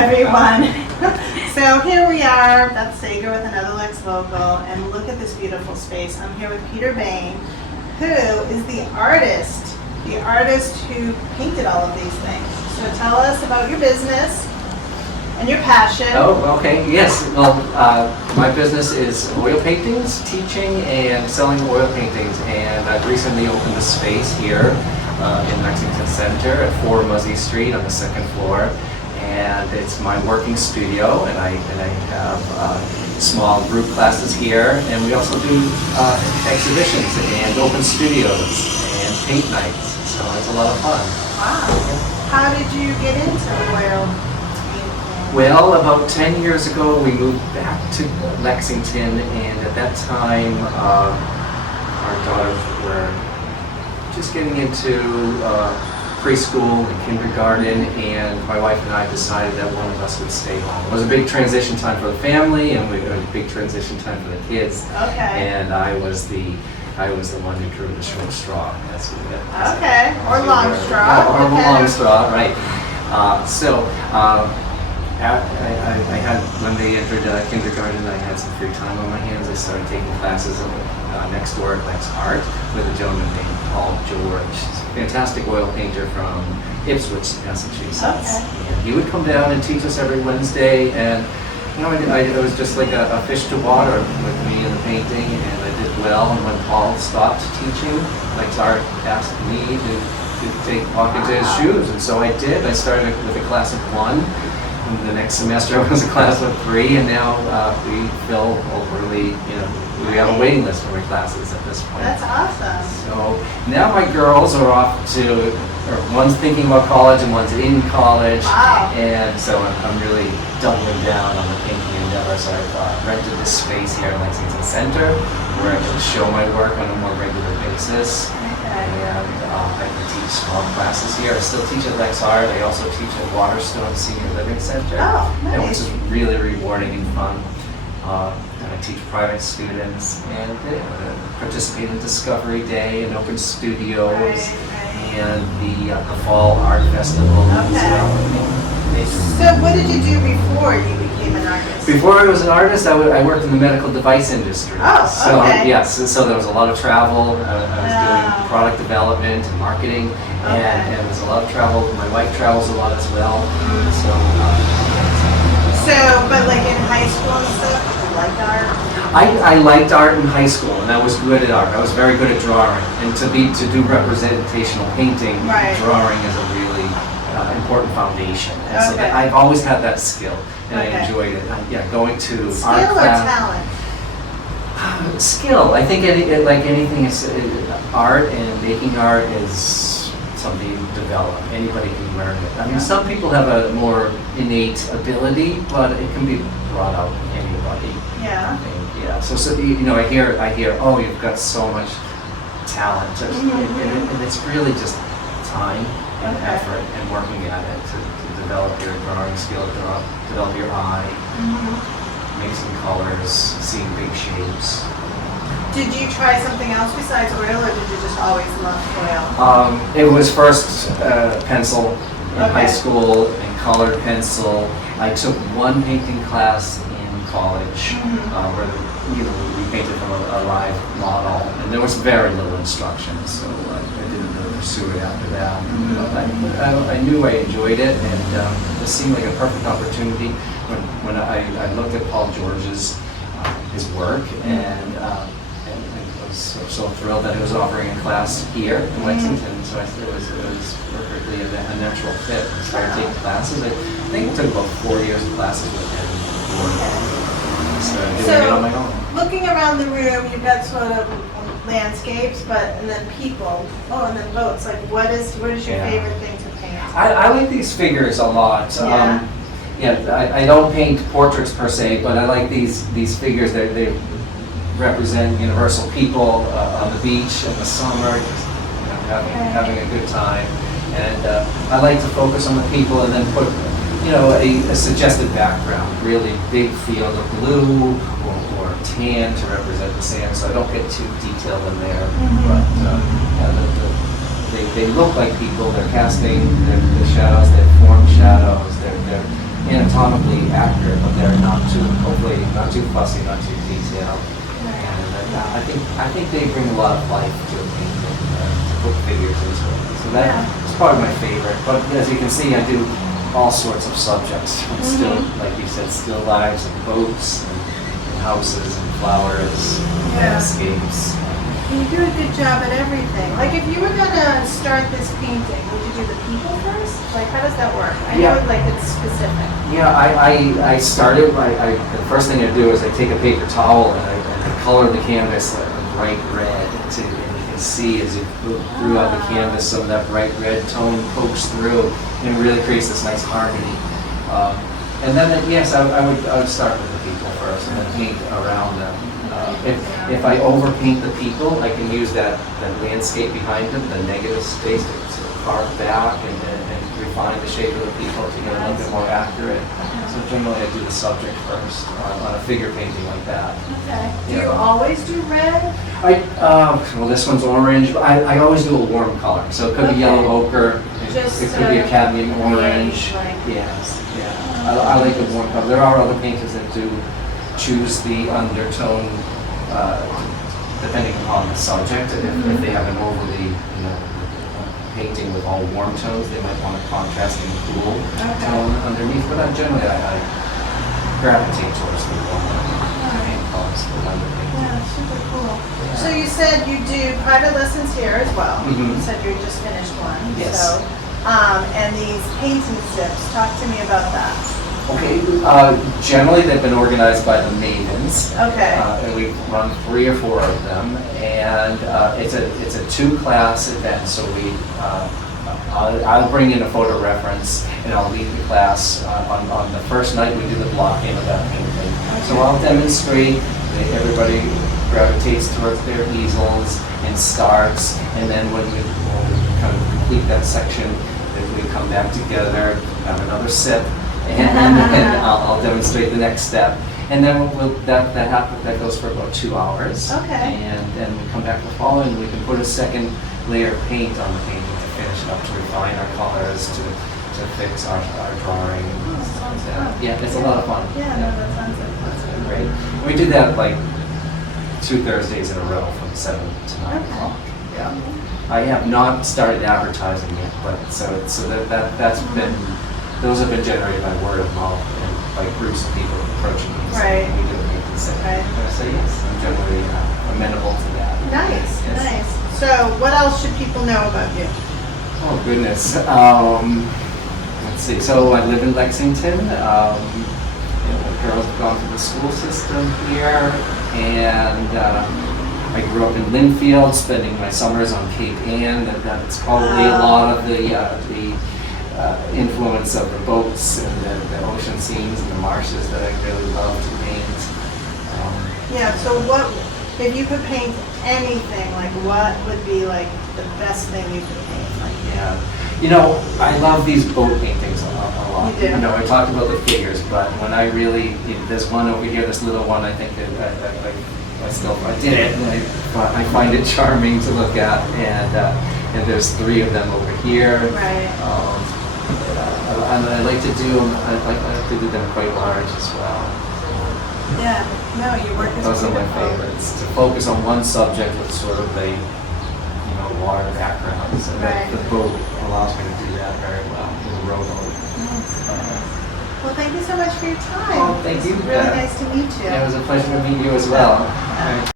everyone. So here we are, Beth Sager with another Lex Local, and look at this beautiful space. I'm here with Peter Bain, who is the artist who painted all of these things. So tell us about your business and your passion. Oh, okay, yes. Well, my business is oil paintings, teaching and selling oil paintings, and I've recently opened a space here in Lexington Center at 4 Muzzy Street on the 2nd floor. And it's my working studio, and I have small group classes here, and we also do exhibitions and open studios and paint nights, so it's a lot of fun. Wow. How did you get into oil painting? Well, about 10 years ago we moved back to Lexington, and at that time our daughters were just getting into preschool and kindergarten, and my wife and I decided that one of us would stay home. It was a big transition time for the family, and a big transition time for the kids. Okay. And I was the one who drew the short straw. Okay. Or long straw. Or long straw, right. I had, when they entered kindergarten, I had some free time on my hands. I started taking classes next door at Lex Art with a gentleman named Paul George. He's a fantastic oil painter from Ipswich, Massachusetts. Okay. And he would come down and teach us every Wednesday, and you know, it was just like a fish to water with me in the painting, and I did well. And when Paul stopped teaching, Lex Art asked me to walk into his shoes, and so I did. I started with a class of 1. And the next semester I was a class of 3, and now we fill overly, we have a waiting list for my classes at this point. That's awesome. So now my girls are off to, or one's thinking about college and one's in college. Wow. And so I'm really doubling down on the painting endeavor. So I've rented this space here in Lexington Center where I can show my work on a more regular basis. And I can teach small classes here. I still teach at Lex Art. I also teach at Waterstone Senior Living Center, nice. Which is really rewarding and fun. And I teach private students and participate in Discovery Day and Open Studios and the Fall Art Festival as well. So what did you do before you became an artist? Before I was an artist, I worked in the medical device industry. Oh, so, okay. Yes, so there was a lot of travel. I was doing product development and marketing, and there's a lot of travel. My wife travels a lot as well. But like in high school and stuff, did you like art? I liked art in high school, and I was good at art. I was very good at drawing, and to do representational painting, drawing is a really important foundation. And so I've always had that skill, and I enjoyed it. Going to skill art class. Talent? Skill. I think like anything, art and making art is something you develop. Anybody can learn it. I mean, some people have a more innate ability, but it can be brought out in anybody. Yeah. So I hear, oh, you've got so much talent, and it's really just time and effort and working at it to develop your drawing skill, develop your eye, make some colors, seeing big shapes. Did you try something else besides oil, or did you just always love oil? It was first pencil in high school and colored pencil. I took one painting class in college where we painted from a live model, and there was very little instruction, so I didn't really pursue it after that. I knew I enjoyed it, and it seemed like a perfect opportunity when I looked at Paul George's his work, and I was so thrilled that he was offering a class here in Lexington. So it was perfectly a natural fit. I started taking classes. I think it took about 4 years of classes with him before I started doing it on my own. Looking around the room, you've got sort of landscapes, and then people. Oh, and then boats. Like, what is your favorite thing to paint? I like these figures a lot. I don't paint portraits per se, but I like these figures. They represent universal people on the beach in the summer, just having a good time. And I like to focus on the people and then put a suggested background, really big field of blue or tan to represent the sand, so I don't get too detailed in there. But they look like people. They're casting the shadows. They form shadows. They're anatomically accurate, but they're not too, hopefully, not too fussy, not too detailed. And I think they bring a lot of life to a painting, to put figures into it. So that's probably my favorite. But as you can see, I do all sorts of subjects. Still, like you said, still lives and boats and houses and flowers, landscapes. You do a good job at everything. Like if you were gonna start this painting, would you do the people first? Like how does that work? I know like it's specific. Yeah, I started, the first thing I do is I take a paper towel and I color the canvas a bright red and you can see as you move throughout the canvas some of that bright red tone pokes through and it really creates this nice harmony. And then, yes, I would start with the people first and then paint around them. If I overpaint the people, I can use that landscape behind them, the negative space to sort of carve back and refine the shape of the people to get a little bit more accurate. So generally I do the subject first on a figure painting like that. Okay. Do you always do red? Well, this one's orange. But I always do a warm color. So it could be yellow ochre. It could be a cadmium orange. Yes. Yeah. I like the warm color. There are other painters that do choose the undertone depending upon the subject. If they have an overly, painting with all warm tones, they might want a contrasting cool tone underneath. But generally, I gravitate towards the warm colors for underpainting. Yeah, super cool. Yeah. So you said you do private lessons here as well. You said you just finished one. Yes. So, and these painting sips. Talk to me about that. Okay, generally they've been organized by the Mavens. Okay. And we run 3 or 4 of them, and it's a 2-class event. So I'll bring in a photo reference, and I'll lead the class. On the first night, we do the blocking of that painting. Okay. So I'll demonstrate. Everybody gravitates towards their easels and starts, and then when we kind of complete that section, then we come back together, have another sip. And I'll demonstrate the next step, and then that goes for about 2 hours. Okay. And then we come back the following. We can put a second layer of paint on the painting to finish it up, to refine our colors, to fix our drawing. Sounds fun. Yeah, it's a lot of fun. Yeah, no, that sounds like great. We do that like 2 Thursdays in a row from 7 to 9 o'clock. Yeah. I have not started advertising yet, but that's been. Those have been generated by word of mouth and by groups of people approaching me. Right. We do a painting set. Right. And I say yes, I'm generally amenable to that. Nice, yes. nice. So what else should people know about you? Oh goodness. Let's see. So I live in Lexington. The girls have gone through the school system here, and I grew up in Linfield, spending my summers on Cape Ann. That's probably a lot of the influence of the boats and the ocean scenes and the marshes that I really love to paint. Yeah, so what, if you could paint anything, like what would be like the best thing you could paint? Like, I love these boat paintings a lot. You do? I talked about the figures, but when I really, there's one over here, this little one, I think I did it, and I find it charming to look at, and there's 3 of them over here. Right. I like to do them. I like to do them quite large as well. Yeah. No, your work is Those are my beautiful. favorites. To focus on one subject with sort of a water background. So Right. the boat allows me to do that very well with a rowboat. Nice. Well, thank you so much for your time. Oh, thank you. It was really nice to meet you. It was a pleasure to meet you as well. Yeah.